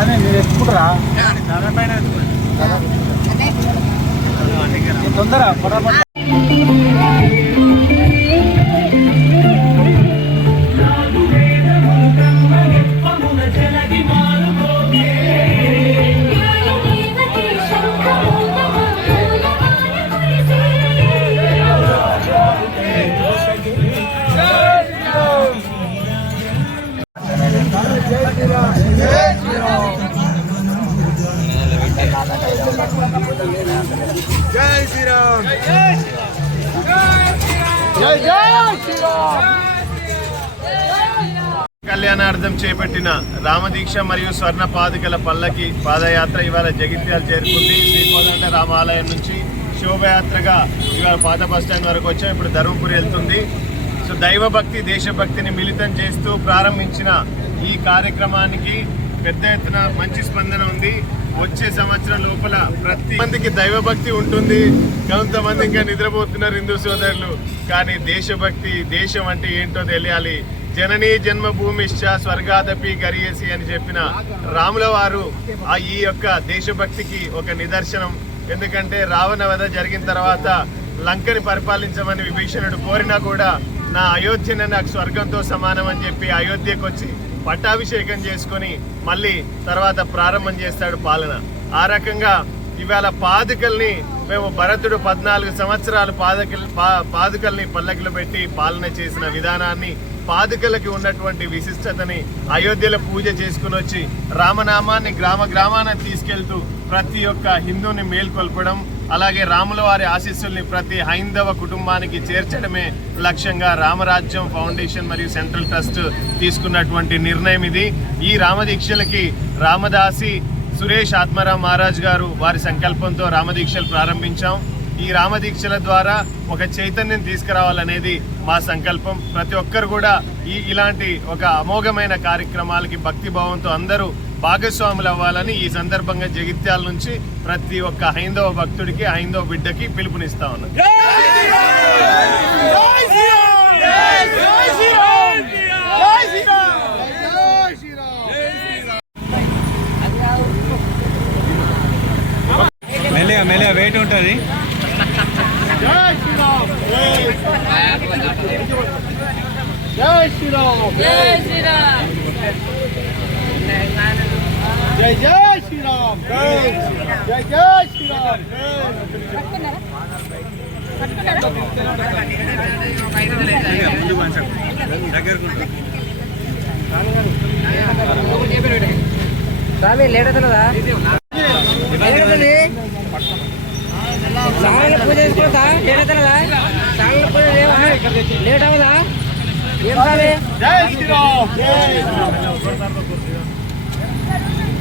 అదే మీరు ఎత్తుకుంటారా? తొందర పడబడ జై శ్రీరామ్. జై జై శ్రీరామ్ కళ్యాణార్థం చేపట్టిన రామదీక్ష మరియు స్వర్ణ పాదుకల పల్లకి పాదయాత్ర ఇవాళ జగిత్యాలు చేరుకుంది. శ్రీకోదండ రామాలయం నుంచి శోభయాత్రగా ఇవాళ పాత బస్ స్టాండ్ వరకు వచ్చాం. ఇప్పుడు ధర్మపురి వెళ్తుంది. సో దైవభక్తి దేశభక్తిని మిళితం చేస్తూ ప్రారంభించిన ఈ కార్యక్రమానికి పెద్ద ఎత్తున మంచి స్పందన ఉంది. వచ్చే సంవత్సరం లోపల ప్రతి మందికి దైవభక్తి ఉంటుంది. కొంతమంది ఇంకా నిద్రపోతున్నారు హిందూ సోదరులు. కానీ దేశభక్తి దేశం అంటే ఏంటో తెలియాలి. జననీ జన్మభూమిశ్చ స్వర్గాదపి గరియేసి అని చెప్పిన రాముల వారు ఆ ఈ యొక్క దేశభక్తికి ఒక నిదర్శనం. ఎందుకంటే రావణ వధ జరిగిన తర్వాత లంకని పరిపాలించమని విభీషణుడు కోరినా కూడా నా అయోధ్యను నాకు స్వర్గంతో సమానం అని చెప్పి అయోధ్యకు వచ్చి పట్టాభిషేకం చేసుకొని మళ్ళీ తర్వాత ప్రారంభం చేస్తాడు పాలన. ఆ రకంగా ఇవాళ పాదుకల్ని మేము భరతుడు పద్నాలుగు సంవత్సరాలు పాదకల్ పా- పాదుకల్ని పల్లకిలో పెట్టి పాలన చేసిన విధానాన్ని పాదుకలకి ఉన్నటువంటి విశిష్టతని అయోధ్యలో పూజ చేసుకుని వచ్చి రామనామాన్ని గ్రామ గ్రామాన తీసుకెళ్తూ ప్రతి ఒక్క హిందువుని మేల్కొల్పడం అలాగే రాముల వారి ఆశీస్సుల్ని ప్రతి హైందవ కుటుంబానికి చేర్చడమే లక్ష్యంగా రామరాజ్యం ఫౌండేషన్ మరియు సెంట్రల్ ట్రస్ట్ తీసుకున్నటువంటి నిర్ణయం ఇది. ఈ రామదీక్షలకి రామదాసి సురేష్ ఆత్మారాం మహారాజ్ గారు వారి సంకల్పంతో రామదీక్షలు ప్రారంభించాం. ఈ రామదీక్షల ద్వారా ఒక చైతన్యం తీసుకురావాలనేది మా సంకల్పం. ప్రతి ఒక్కరు కూడా ఈ ఇలాంటి ఒక అమోఘమైన కార్యక్రమాలకి భక్తిభావంతో అందరూ భాగస్వాములు అవ్వాలని ఈ సందర్భంగా జగిత్యాల నుంచి ప్రతి ఒక్క హైందవ భక్తుడికి హైందవ బిడ్డకి పిలుపునిస్తా ఉన్నాం. మెల్లగా మెల్లగా వెయిట్ ఉంటుంది. జై శ్రీరామ్! జై శ్రీరామ్! జై జై శ్రీరామ్ జై జై శ్రీరామ్. స్వామి లేట్ అవుతున్నదా సాంగ్ల పూజ లేట్ అవుతున్నదా సాంగ్ల పూజ లేట్ అవదా ఏం స్వామి జై శ్రీరామ్. Yeah,